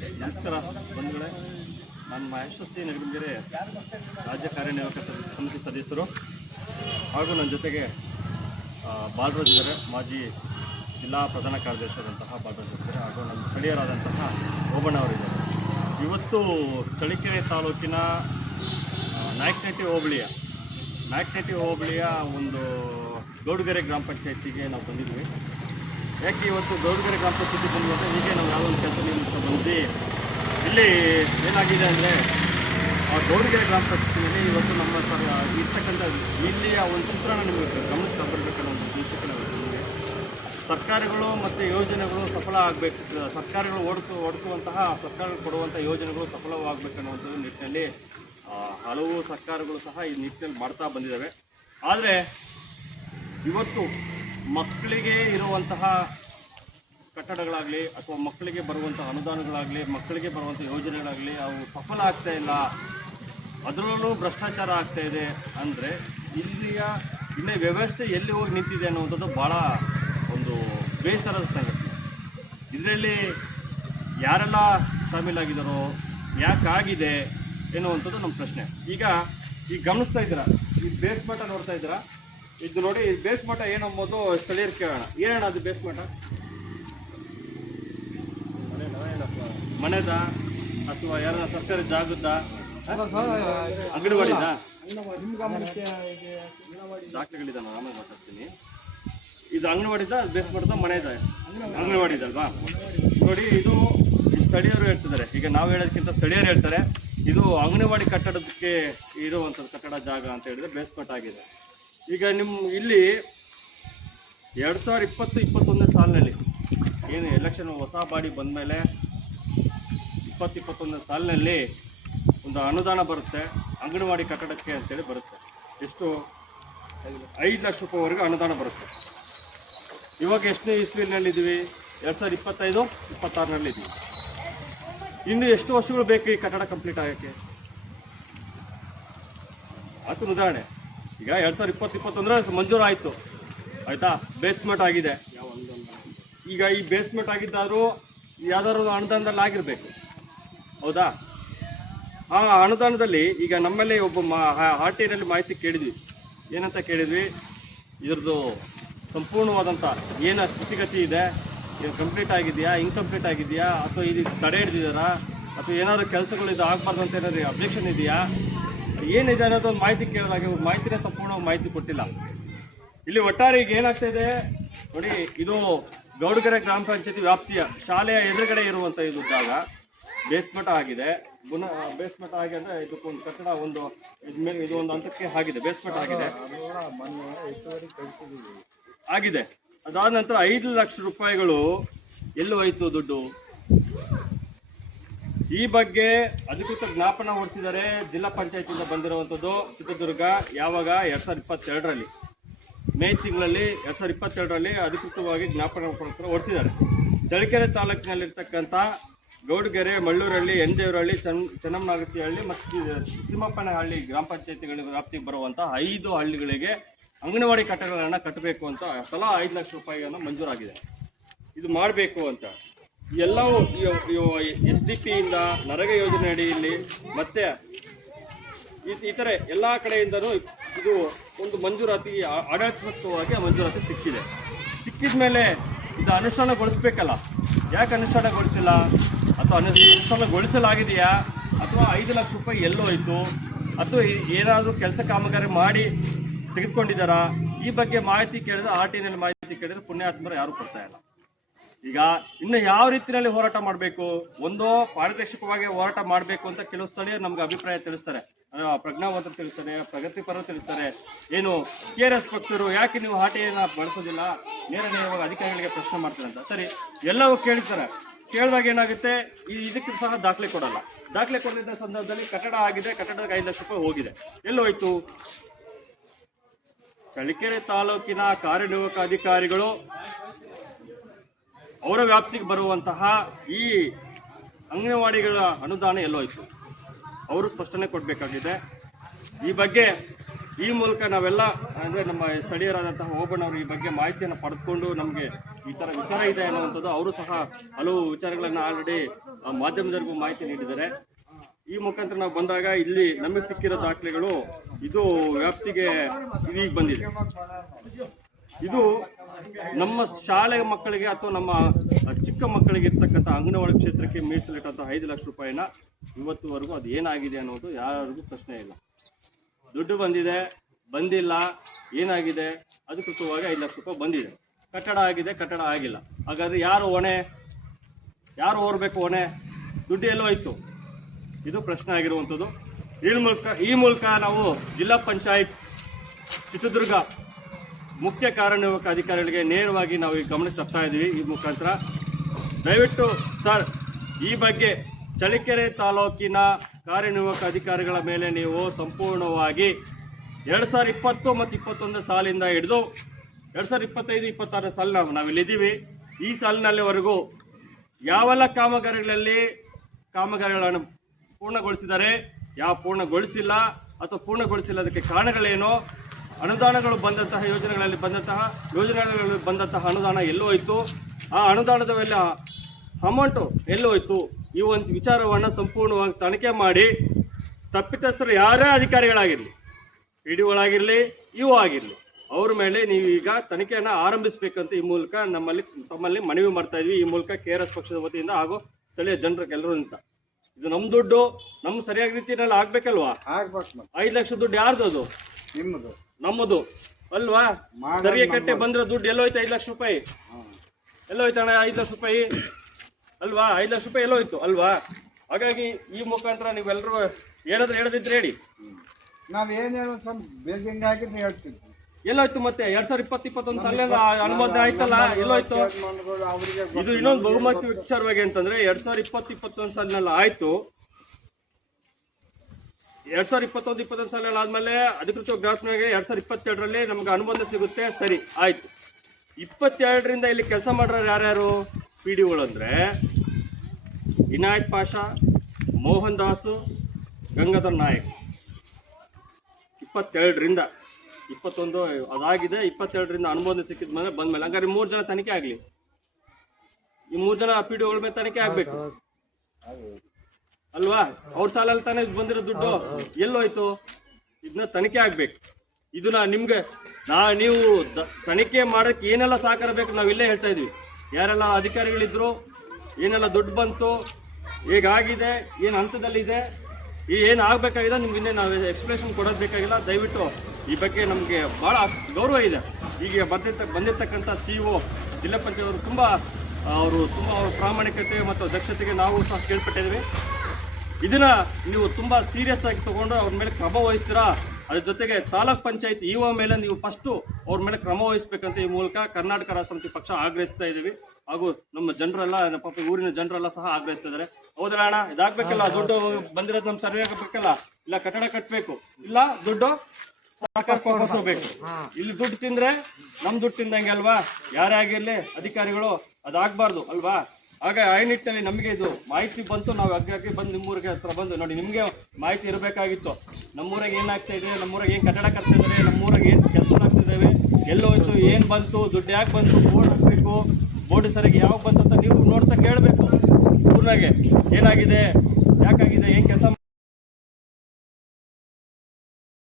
ನಮಸ್ಕಾರ ಬಂಧುಗಳೇ, ನಾನು ಮಹೇಶ್ ಸಿ ನಗರಗೆರೆ ರಾಜ್ಯ ಕಾರ್ಯನಿರ್ವಾಹಕ ಸಮಿತಿ ಸದಸ್ಯರು ಹಾಗೂ ನನ್ನ ಜೊತೆಗೆ ಬಾಲರಾಜ್ ಇದ್ದಾರೆ, ಮಾಜಿ ಜಿಲ್ಲಾ ಪ್ರಧಾನ ಕಾರ್ಯದರ್ಶಿಯಾದಂತಹ ಬಾಲರಾಜ್ ಇದ್ದಾರೆ, ಹಾಗೂ ನಮ್ಮ ಸ್ಥಳೀಯರಾದಂತಹ ಓಬಣ್ಣ ಅವರಿದ್ದಾರೆ. ಇವತ್ತು ಚಳ್ಳಕೆರೆ ತಾಲೂಕಿನ ನಾಯಕನಹಟ್ಟಿ ಹೋಬಳಿಯ ಒಂದು ಗೌಡಗೆರೆ ಗ್ರಾಮ ಪಂಚಾಯತಿಗೆ ನಾವು ಬಂದಿದ್ವಿ. ಯಾಕೆ ಇವತ್ತು ಗೌಡಗೆರೆ ಗ್ರಾಮ ಪಂಚಾಯತಿ ಬಂದು ಅಂದರೆ ಹೀಗೆ ನಾವು ಯಾವುದೋ ಒಂದು ಕೆಲಸ ನಿಮಿತ್ತ ಬಂದು ಇಲ್ಲಿ ಏನಾಗಿದೆ ಅಂದರೆ ಆ ಗೌಡಗೆರೆ ಗ್ರಾಮ ಪಂಚಾಯತಿನಲ್ಲಿ ಇವತ್ತು ನಮ್ಮ ಇರ್ತಕ್ಕಂಥ ಇಲ್ಲಿಯ ಒಂದು ಚಿತ್ರಣ ನಿಮಗೆ ಗಮನಕ್ಕೆ ತರಬೇಕನ್ನೋ ಒಂದು ದೃಷ್ಟಿಕೋನ ನಿಮಗೆ ಸರ್ಕಾರಗಳು ಮತ್ತು ಯೋಜನೆಗಳು ಸಫಲ ಆಗಬೇಕು, ಸರ್ಕಾರಗಳು ಓಡಿಸುವಂತಹ ಸರ್ಕಾರಗಳು ಕೊಡುವಂಥ ಯೋಜನೆಗಳು ಸಫಲವಾಗಬೇಕನ್ನುವಂಥದ್ದು ನಿಟ್ಟಿನಲ್ಲಿ ಹಲವು ಸರ್ಕಾರಗಳು ಸಹ ಈ ನಿಟ್ಟಿನಲ್ಲಿ ಮಾಡ್ತಾ ಬಂದಿದ್ದಾವೆ. ಆದರೆ ಇವತ್ತು ಮಕ್ಕಳಿಗೆ ಇರುವಂತಹ ಕಟ್ಟಡಗಳಾಗಲಿ ಅಥವಾ ಮಕ್ಕಳಿಗೆ ಬರುವಂಥ ಅನುದಾನಗಳಾಗಲಿ, ಮಕ್ಕಳಿಗೆ ಬರುವಂಥ ಯೋಜನೆಗಳಾಗಲಿ ಅವು ಸಫಲ ಆಗ್ತಾ ಇಲ್ಲ, ಅದರಲ್ಲೂ ಭ್ರಷ್ಟಾಚಾರ ಆಗ್ತಾ ಇದೆ ಅಂದರೆ ಇಲ್ಲಿಯ ಇನ್ನೇ ವ್ಯವಸ್ಥೆ ಎಲ್ಲಿ ಹೋಗಿ ನಿಂತಿದೆ ಅನ್ನುವಂಥದ್ದು ಭಾಳ ಒಂದು ಬೇಸರದ ಸಂಗತಿ. ಇದರಲ್ಲಿ ಯಾರೆಲ್ಲ ಶಾಮೀಲಾಗಿದ್ದಾರೋ, ಯಾಕಾಗಿದೆ ಎನ್ನುವಂಥದ್ದು ನಮ್ಮ ಪ್ರಶ್ನೆ. ಈಗ ಗಮನಿಸ್ತಾ ಇದ್ದೀರಾ, ಈ ಬೇಸ್ ಮಠ ನೋಡ್ತಾ ಇದ್ದೀರಾ, ಇದು ನೋಡಿ, ಈ ಬೇಸ್ ಮಠ ಏನಂಬೋದು ಸ್ಥಳೀಯರು ಕೇಳೋಣ. ಏನಣ್ಣ ಅದು ಬೇಸ್ ಮಠ? ಮನೆದ ಅಥವಾ ಯಾರ ಸರ್ಕಾರಿ ಜಾಗದ ಅಂಗನವಾಡಿದ ದಾಖಲೆಗಳಿದ ನಾನು ಆಮೇಲೆ ಮಾತಾಡ್ತೀನಿ. ಇದು ಅಂಗನವಾಡಿದ ಬೇಸ್ ಮಠದ ಮನೆದ ಅಂಗನವಾಡಿದಲ್ವಾ? ನೋಡಿ, ಇದು ಈ ಸ್ಥಳೀಯರು ಹೇಳ್ತಿದ್ದಾರೆ, ಈಗ ನಾವು ಹೇಳೋದಕ್ಕಿಂತ ಸ್ಥಳೀಯರು ಹೇಳ್ತಾರೆ ಇದು ಅಂಗನವಾಡಿ ಕಟ್ಟಡಕ್ಕೆ ಇರುವಂಥದ್ದು ಕಟ್ಟಡ ಜಾಗ ಅಂತ ಹೇಳಿದ್ರೆ ಬೇಸ್ ಮಠ ಆಗಿದೆ. ಈಗ ನಿಮ್ಮ ಇಲ್ಲಿ 2020-21ನೇ ಸಾಲಿನಲ್ಲಿ ಏನು ಎಲೆಕ್ಷನ್ ಹೊಸ ಬಾಡಿ ಬಂದ ಮೇಲೆ 2021ನೇ ಸಾಲಿನಲ್ಲಿ ಒಂದು ಅನುದಾನ ಬರುತ್ತೆ ಅಂಗನವಾಡಿ ಕಟ್ಟಡಕ್ಕೆ ಅಂತೇಳಿ ಬರುತ್ತೆ. ಎಷ್ಟು? 5 ಲಕ್ಷ ರೂಪಾಯಿವರೆಗೂ ಅನುದಾನ ಬರುತ್ತೆ. ಇವಾಗ ಎಷ್ಟನೇ ಇಸ್ವಿನಲ್ಲಿದ್ದೀವಿ? 2025-26ನಲ್ಲಿದ್ದೀವಿ. ಇನ್ನು ಎಷ್ಟು ವರ್ಷಗಳು ಬೇಕು ಈ ಕಟ್ಟಡ ಕಂಪ್ಲೀಟ್ ಆಗೋಕ್ಕೆ? ಅದು ಉದಾಹರಣೆ. ಈಗ 2020-21 ಮಂಜೂರು ಆಯಿತು, ಆಯಿತಾ? ಬೇಸ್ಮೆಂಟ್ ಆಗಿದೆ. ಈಗ ಈ ಬೇಸ್ಮೆಂಟ್ ಆಗಿದ್ದಾದರೂ ಯಾವ್ದಾದ್ರು ಅನುದಾನದಲ್ಲಿ ಆಗಿರಬೇಕು, ಹೌದಾ? ಆ ಅನುದಾನದಲ್ಲಿ ಈಗ ನಮ್ಮಲ್ಲಿ ಒಬ್ಬ ಆರ್ ಟಿ ಐನಲ್ಲಿ ಮಾಹಿತಿ ಕೇಳಿದ್ವಿ. ಏನಂತ ಕೇಳಿದ್ವಿ? ಇದ್ರದ್ದು ಸಂಪೂರ್ಣವಾದಂಥ ಏನು ಸ್ಥಿತಿಗತಿ ಇದೆ, ಇದು ಕಂಪ್ಲೀಟ್ ಆಗಿದೆಯಾ, ಇನ್ಕಂಪ್ಲೀಟ್ ಆಗಿದೆಯಾ, ಅಥವಾ ಇದು ತಡೆ ಹಿಡಿದಿದ್ದಾರಾ, ಅಥವಾ ಏನಾದರೂ ಕೆಲಸಗಳು ಇದು ಆಗಬಾರ್ದು ಅಂತ ಏನಾದರೂ ಅಬ್ಜೆಕ್ಷನ್ ಇದೆಯಾ, ಏನಿದೆ ಅನ್ನೋದೊಂದು ಮಾಹಿತಿ ಕೇಳಿದಾಗ ಮಾಹಿತಿನೇ ಸಂಪೂರ್ಣ ಮಾಹಿತಿ ಕೊಟ್ಟಿಲ್ಲ. ಇಲ್ಲಿ ಒಟ್ಟಾರೆ ಈಗ ಏನಾಗ್ತಾ ಇದೆ ನೋಡಿ, ಇದು ಗೌಡಗೆರೆ ಗ್ರಾಮ ಪಂಚಾಯತಿ ವ್ಯಾಪ್ತಿಯ ಶಾಲೆಯ ಎದುರುಗಡೆ ಇರುವಂಥ ಇದು ಜಾಗ ಬೇಸ್ಮಠ ಆಗಿದೆ. ಬೇಸ್ಮಠ ಆಗಿ ಅಂದರೆ ಇದಕ್ಕೊಂದು ಕಟ್ಟಡ ಒಂದು ಇದು ಒಂದು ಹಂತಕ್ಕೆ ಆಗಿದೆ, ಬೇಸ್ಮಠ ಆಗಿದೆ. ಅದಾದ ನಂತರ 5 ಲಕ್ಷ ರೂಪಾಯಿಗಳು ಎಲ್ಲೂ ಹೋಯಿತು ದುಡ್ಡು? ಈ ಬಗ್ಗೆ ಅಧಿಕೃತ ಜ್ಞಾಪನ ಹೊರಡಿಸಿದ್ದಾರೆ ಜಿಲ್ಲಾ ಪಂಚಾಯತಿಯಿಂದ ಬಂದಿರುವಂಥದ್ದು ಚಿತ್ರದುರ್ಗ. ಯಾವಾಗ? 2022ರಲ್ಲಿ ಮೇ ತಿಂಗಳಲ್ಲಿ 2022ರಲ್ಲಿ ಅಧಿಕೃತವಾಗಿ ಜ್ಞಾಪನ ಹೊರಡಿಸಿದ್ದಾರೆ. ಚಳ್ಳಕೆರೆ ತಾಲೂಕಿನಲ್ಲಿರ್ತಕ್ಕಂಥ ಗೌಡಗೆರೆ, ಮಳ್ಳೂರಹಳ್ಳಿ, ಎಂಜೇವರಹಳ್ಳಿ, ಚೆನ್ನಮ್ಮನಗಟ್ಟಿಹಳ್ಳಿ ಮತ್ತು ತಿಮ್ಮಪ್ಪನಹಳ್ಳಿ ಗ್ರಾಮ ಪಂಚಾಯತಿಗಳ ವ್ಯಾಪ್ತಿಗೆ ಬರುವಂಥ 5 ಹಳ್ಳಿಗಳಿಗೆ ಅಂಗನವಾಡಿ ಕಟ್ಟಡಗಳನ್ನು ಕಟ್ಟಬೇಕು ಅಂತ ತಲಾ 5 ಲಕ್ಷ ರೂಪಾಯಿಯನ್ನು ಮಂಜೂರಾಗಿದೆ. ಇದು ಮಾಡಬೇಕು ಅಂತ ಎಲ್ಲವೂ SDP-ಯಿಂದ ನರೇಗಾ ಯೋಜನೆ ಅಡಿಯಲ್ಲಿ ಮತ್ತು ಇತರೆ ಎಲ್ಲ ಕಡೆಯಿಂದನೂ ಇದು ಒಂದು ಮಂಜೂರಾತಿ ಆಡಳಿತಾತ್ಮಕವಾಗಿ ಮಂಜೂರಾತಿ ಸಿಕ್ಕಿದ ಮೇಲೆ ಇದು ಅನುಷ್ಠಾನಗೊಳಿಸ್ಬೇಕಲ್ಲ. ಯಾಕೆ ಅನುಷ್ಠಾನಗೊಳಿಸಿಲ್ಲ? ಅಥವಾ ಅನುಷ್ಠಾನಗೊಳಿಸಲಾಗಿದೆಯಾ, ಅಥವಾ 5 ಲಕ್ಷ ರೂಪಾಯಿ ಎಲ್ಲೋ ಹೋಯಿತು, ಅಥವಾ ಏನಾದರೂ ಕೆಲಸ ಕಾಮಗಾರಿ ಮಾಡಿ ತೆಗೆದುಕೊಂಡಿದ್ದಾರಾ? ಈ ಬಗ್ಗೆ ಮಾಹಿತಿ ಕೇಳಿದ್ರೆ, ಆರ್ ಟಿನಲ್ಲಿ ಮಾಹಿತಿ ಕೇಳಿದ್ರೆ ಪುಣ್ಯಾತ್ಮರು ಯಾರೂ ಕೊಡ್ತಾ ಇಲ್ಲ. ಈಗ ಇನ್ನು ಯಾವ ರೀತಿಯಲ್ಲಿ ಹೋರಾಟ ಮಾಡಬೇಕು? ಒಂದು ಪಾರದರ್ಶಕವಾಗಿ ಹೋರಾಟ ಮಾಡಬೇಕು ಅಂತ ಕೆಲವು ಸ್ಥಳೀಯರು ನಮ್ಗೆ ಅಭಿಪ್ರಾಯ ತಿಳಿಸ್ತಾರೆ, ಪ್ರಜ್ಞಾವಂತರು ತಿಳಿಸ್ತಾರೆ, ಪ್ರಗತಿಪರರು ತಿಳಿಸ್ತಾರೆ. ಏನು KRS ಭಕ್ತರು ಯಾಕೆ ನೀವು ಆಟಿಯನ್ನು ಬಳಸೋದಿಲ್ಲ, ನೇರವಾಗಿ ಅಧಿಕಾರಿಗಳಿಗೆ ಪ್ರಶ್ನೆ ಮಾಡ್ತಾರೆ ಅಂತ. ಸರಿ, ಎಲ್ಲವೂ ಕೇಳ್ತಾರೆ. ಕೇಳಿದಾಗ ಏನಾಗುತ್ತೆ, ಇದಕ್ಕೆ ಸಹ ದಾಖಲೆ ಕೊಡಲ್ಲ. ದಾಖಲೆ ಕೊಡಲಿದ್ದ ಸಂದರ್ಭದಲ್ಲಿ ಕಟ್ಟಡ ಆಗಿದೆ, ಕಟ್ಟಡಕ್ಕೆ 5 ಲಕ್ಷ ರೂಪಾಯಿ ಹೋಗಿದೆ, ಎಲ್ಲೋಯ್ತು? ಚಳ್ಳಕೆರೆ ತಾಲೂಕಿನ ಕಾರ್ಯನಿರ್ವಾಹಕ ಅಧಿಕಾರಿಗಳು ಅವರ ವ್ಯಾಪ್ತಿಗೆ ಬರುವಂತಹ ಈ ಅಂಗನವಾಡಿಗಳ ಅನುದಾನ ಎಲ್ಲೋಯ್ತು? ಅವರು ಸ್ಪಷ್ಟನೆ ಕೊಡಬೇಕಾಗಿದೆ. ಈ ಬಗ್ಗೆ ಈ ಮೂಲಕ ನಾವೆಲ್ಲ ಅಂದರೆ ನಮ್ಮ ಸ್ಥಳೀಯರಾದಂತಹ ಓಬಣ್ಣವರು ಈ ಬಗ್ಗೆ ಮಾಹಿತಿಯನ್ನು ಪಡೆದುಕೊಂಡು ನಮಗೆ ಈ ಥರ ವಿಚಾರ ಇದೆ ಅನ್ನುವಂಥದ್ದು ಅವರು ಸಹ ಹಲವು ವಿಚಾರಗಳನ್ನು ಆಲ್ರೆಡಿ ಮಾಧ್ಯಮದವರಿಗೂ ಮಾಹಿತಿ ನೀಡಿದ್ದಾರೆ. ಈ ಮುಖಾಂತರ ನಾವು ಬಂದಾಗ ಇಲ್ಲಿ ನಮಗೆ ಸಿಕ್ಕಿರೋ ದಾಖಲೆಗಳು ಇದು ವ್ಯಾಪ್ತಿಗೆ ಇದೀಗ ಬಂದಿದೆ. ಇದು ನಮ್ಮ ಶಾಲೆಯ ಮಕ್ಕಳಿಗೆ ಅಥವಾ ನಮ್ಮ ಚಿಕ್ಕ ಮಕ್ಕಳಿಗೆ ಇರ್ತಕ್ಕಂಥ ಅಂಗನವಾಡಿ ಕ್ಷೇತ್ರಕ್ಕೆ ಮೀಸಲಿಟ್ಟಂಥ 5 ಲಕ್ಷ ರೂಪಾಯಿನ ಇವತ್ತುವರೆಗೂ ಅದು ಏನಾಗಿದೆ ಅನ್ನೋದು ಯಾರಿಗೂ ಪ್ರಶ್ನೆ ಇಲ್ಲ. ದುಡ್ಡು ಬಂದಿದೆ, ಬಂದಿಲ್ಲ, ಏನಾಗಿದೆ, ಅಧಿಕೃತವಾಗಿ 5 ಲಕ್ಷ ರೂಪಾಯಿ ಬಂದಿದೆ. ಕಟ್ಟಡ ಆಗಿದೆ, ಕಟ್ಟಡ ಆಗಿಲ್ಲ. ಹಾಗಾದರೆ ಯಾರು ಹೊಣೆ, ಯಾರು ಹೊರಬೇಕು ಹೊಣೆ? ದುಡ್ಡು ಎಲ್ಲೋ ಹೋಯ್ತು? ಇದು ಪ್ರಶ್ನೆ ಆಗಿರುವಂಥದ್ದು. ಈ ಮೂಲಕ ನಾವು ಜಿಲ್ಲಾ ಪಂಚಾಯತ್ ಚಿತ್ರದುರ್ಗ ಮುಖ್ಯ ಕಾರ್ಯನಿರ್ವಾಹಕ ಅಧಿಕಾರಿಗಳಿಗೆ ನೇರವಾಗಿ ನಾವು ಈ ಗಮನಕ್ಕೆ ತರ್ತಾ ಇದ್ದೀವಿ. ಈ ಮುಖಾಂತರ ದಯವಿಟ್ಟು ಸರ್, ಈ ಬಗ್ಗೆ ಚಳ್ಳಕೆರೆ ತಾಲೂಕಿನ ಕಾರ್ಯನಿರ್ವಾಹಕ ಅಧಿಕಾರಿಗಳ ಮೇಲೆ ನೀವು ಸಂಪೂರ್ಣವಾಗಿ 2020 ಮತ್ತು 21 ಸಾಲಿಂದ ಹಿಡಿದು 2025-26 ಸಾಲಿನ ನಾವಿಲ್ಲಿದ್ದೀವಿ. ಈ ಸಾಲಿನಲ್ಲಿವರೆಗೂ ಯಾವೆಲ್ಲ ಕಾಮಗಾರಿಗಳನ್ನು ಪೂರ್ಣಗೊಳಿಸಿದ್ದಾರೆ, ಯಾವ ಪೂರ್ಣಗೊಳಿಸಿಲ್ಲ ಅಥವಾ ಪೂರ್ಣಗೊಳಿಸಿಲ್ಲ, ಅದಕ್ಕೆ ಕಾರಣಗಳೇನು, ಅನುದಾನಗಳು ಬಂದಂತಹ ಯೋಜನೆಗಳಲ್ಲಿ ಬಂದಂತಹ ಅನುದಾನ ಎಲ್ಲೋಯ್ತು, ಆ ಅನುದಾನದ ಮೇಲೆ ಅಮೌಂಟು ಎಲ್ಲೋಯ್ತು, ಈ ಒಂದು ವಿಚಾರವನ್ನು ಸಂಪೂರ್ಣವಾಗಿ ತನಿಖೆ ಮಾಡಿ ತಪ್ಪಿತಸ್ಥರು ಯಾರೇ ಅಧಿಕಾರಿಗಳಾಗಿರಲಿ, PDOಗಳಾಗಿರಲಿ, ಇಒ ಆಗಿರಲಿ, ಅವ್ರ ಮೇಲೆ ನೀವು ಈಗ ತನಿಖೆಯನ್ನು ಆರಂಭಿಸಬೇಕಂತ ಈ ಮೂಲಕ ತಮ್ಮಲ್ಲಿ ಮನವಿ ಮಾಡ್ತಾ ಇದ್ವಿ. ಈ ಮೂಲಕ KRS ಪಕ್ಷದ ವತಿಯಿಂದ ಹಾಗೂ ಸ್ಥಳೀಯ ಜನರಿಗೆಲ್ಲರೂ ಅಂತ ಇದು ನಮ್ಮ ದುಡ್ಡು, ನಮ್ಮ ಸರಿಯಾದ ರೀತಿಯಲ್ಲಿ ಆಗ್ಬೇಕಲ್ವಾ? 5 ಲಕ್ಷ ದುಡ್ಡು ಯಾರ್ದು? ಅದು ನಮ್ಮದು ಅಲ್ವಾ? ತೆರಿಗೆ ಕಟ್ಟೆ ಬಂದಿರೋ ದುಡ್ಡು ಎಲ್ಲೋಯ್ತು? 5 ಲಕ್ಷ ರೂಪಾಯಿ ಎಲ್ಲೋಯ್ತು ಅಣ್ಣ? 5 ಲಕ್ಷ ರೂಪಾಯಿ ಅಲ್ವಾ? 5 ಲಕ್ಷ ರೂಪಾಯಿ ಎಲ್ಲೋಯ್ತು ಅಲ್ವಾ? ಹಾಗಾಗಿ ಈ ಮುಖಾಂತರ ನೀವೆಲ್ಲರೂ ಏನಾದ್ರು ಹೇಳದಿದ್ರೆ ಹೇಳಿ. ಎಲ್ಲೋಯ್ತು ಮತ್ತೆ 2020-21 ಸಾಲಿನ ಅನುಮೋದನೆ ಆಯ್ತಲ್ಲ, ಎಲ್ಲೋಯ್ತು? ಇದು ಇನ್ನೊಂದು ಬಹುಮುಖ್ಯ ವಿಚಾರವಾಗಿ ಅಂತಂದ್ರೆ 2020-21 ಸಾಲಿನಲ್ಲಿ ಆಯ್ತು. 2021-22 ಸಾಲಿನಲ್ಲಿ ಆದ್ಮೇಲೆ ಅಧಿಕೃತ ಗ್ರಾಹಕರಿಗೆ 2022ರಲ್ಲಿ ನಮ್ಗೆ ಅನುಮೋದನೆ ಸಿಗುತ್ತೆ, ಸರಿ ಆಯ್ತು. 22ರಿಂದ ಇಲ್ಲಿ ಕೆಲಸ ಮಾಡೋರು ಯಾರ್ಯಾರು? PDOಗಳು ಅಂದ್ರೆ ಇನಾಯತ್ ಪಾಷಾ, ಮೋಹನ್ ದಾಸು, ಗಂಗಾಧರ್ ನಾಯಕ್. 22ರಿಂದ 21 ಅದಾಗಿದೆ. 22ರಿಂದ ಅನುಮೋದನೆ ಸಿಕ್ಕಿದ ಮೇಲೆ ಬಂದ್ಮೇಲೆ ಹಂಗಾರೆ 3 ಜನ ತನಿಖೆ ಆಗಲಿ. ಈ 3 ಜನ PDOಗಳ ಮೇಲೆ ತನಿಖೆ ಆಗ್ಬೇಕು ಅಲ್ವಾ? ಅವ್ರ ಸಾಲಲ್ಲಿ ತಾನೇ ಬಂದಿರೋ ದುಡ್ಡು ಎಲ್ಲೋಯ್ತು? ಇದನ್ನ ತನಿಖೆ ಆಗ್ಬೇಕು. ಇದನ್ನ ನಿಮ್ಗೆ ನೀವು ತನಿಖೆ ಮಾಡೋಕ್ಕೆ ಏನೆಲ್ಲ ಸಹಕಾರ ಬೇಕು ನಾವು ಇಲ್ಲೇ ಹೇಳ್ತಾ ಇದೀವಿ. ಯಾರೆಲ್ಲ ಅಧಿಕಾರಿಗಳಿದ್ರು, ಏನೆಲ್ಲ ದುಡ್ಡು ಬಂತು, ಹೇಗಾಗಿದೆ, ಏನು ಹಂತದಲ್ಲಿದೆ, ಏನು ಆಗಬೇಕಾಗಿದೆ, ನಿಮ್ಗೆ ಇನ್ನೇ ನಾವು ಎಕ್ಸ್ಪ್ಲೇಷನ್ ಕೊಡೋದು ಬೇಕಾಗಿಲ್ಲ. ದಯವಿಟ್ಟು ಈ ಬಗ್ಗೆ ನಮಗೆ ಭಾಳ ಗೌರವ ಇದೆ. ಈಗ ಬಂದಿರ್ತಕ್ಕಂಥ CO ಜಿಲ್ಲಾ ಪಂಚಾಯತ್ ಅವರು ತುಂಬ ಅವ್ರ ಪ್ರಾಮಾಣಿಕತೆ ಮತ್ತು ದಕ್ಷತೆಗೆ ನಾವು ಸಹ ಕೇಳ್ಪಟ್ಟಿದ್ದೀವಿ. ಇದನ್ನ ನೀವು ತುಂಬ ಸೀರಿಯಸ್ ಆಗಿ ತಗೊಂಡು ಅವ್ರ ಮೇಲೆ ಕ್ರಮ ವಹಿಸ್ತೀರಾ. ಅದ್ರ ಜೊತೆಗೆ ತಾಲೂಕ್ ಪಂಚಾಯತ್ ಇಒ ಮೇಲೆ ನೀವು ಫಸ್ಟು ಅವ್ರ ಮೇಲೆ ಕ್ರಮ ವಹಿಸ್ಬೇಕಂತ ಈ ಮೂಲಕ ಕರ್ನಾಟಕ ರಾಷ್ಟ್ರ ಸಮಿತಿ ಪಕ್ಷ ಆಗ್ರಹಿಸ್ತಾ ಇದ್ದೀವಿ. ಹಾಗೂ ನಮ್ಮ ಜನರೆಲ್ಲ, ಪಾಪ ಊರಿನ ಜನರೆಲ್ಲ ಸಹ ಆಗ್ರಹಿಸ್ತಾ ಇದ್ದಾರೆ. ಹೌದಲ್ಲ ಅಣ್ಣ? ಇದಾಗಬೇಕಲ್ಲ, ದುಡ್ಡು ಬಂದಿರೋದು ನಮ್ಮ ಸರ್ವೆ ಆಗಬೇಕಲ್ಲ, ಇಲ್ಲ ಕಟ್ಟಡ ಕಟ್ಟಬೇಕು, ಇಲ್ಲ ದುಡ್ಡು ಸರ್ಕಾರಕ್ಕೆ ವಾಪಸ್ಸೋಗ್ಬೇಕು. ಇಲ್ಲಿ ದುಡ್ಡು ತಿಂದ್ರೆ ನಮ್ಮ ದುಡ್ಡು ತಿಂದಂಗೆ ಅಲ್ವಾ? ಯಾರೇ ಆಗಿರಲಿ ಅಧಿಕಾರಿಗಳು, ಅದಾಗಬಾರ್ದು ಅಲ್ವಾ? ಆಗ ಆ ನಿಟ್ಟಿನಲ್ಲಿ ನಮಗೆ ಇದು ಮಾಹಿತಿ ಬಂತು. ನಾವು ಅಗ್ಗಾಗಿ ಬಂದು ನಿಮ್ಮೂರಿಗೆ ಹತ್ರ ಬಂದು ನೋಡಿ, ನಿಮಗೆ ಮಾಹಿತಿ ಇರಬೇಕಾಗಿತ್ತು. ನಮ್ಮೂರಾಗ ಏನಾಗ್ತಾ ಇದೆ, ನಮ್ಮೂರಾಗ ಏನು ಕಟ್ಟಡ ಕಟ್ತಾ ಇದ್ದಾರೆ, ನಮ್ಮೂರಾಗ ಏನು ಕೆಲಸ ಆಗ್ತಿದ್ದಾವೆ, ಎಲ್ಲೋಯ್ತು, ಏನು ಬಂತು, ದುಡ್ಡು ಯಾಕೆ ಬಂತು, ಬೋರ್ಡ್ ಹಾಕಬೇಕು, ಬೋರ್ಡ್ ಸರಿಯಾಗಿ ಯಾವಾಗ ಬಂತು ಅಂತ ನೀವು ನೋಡ್ತಾ ಕೇಳಬೇಕು. ಊರಾಗೆ ಏನಾಗಿದೆ, ಯಾಕಾಗಿದೆ, ಏನು ಕೆಲಸ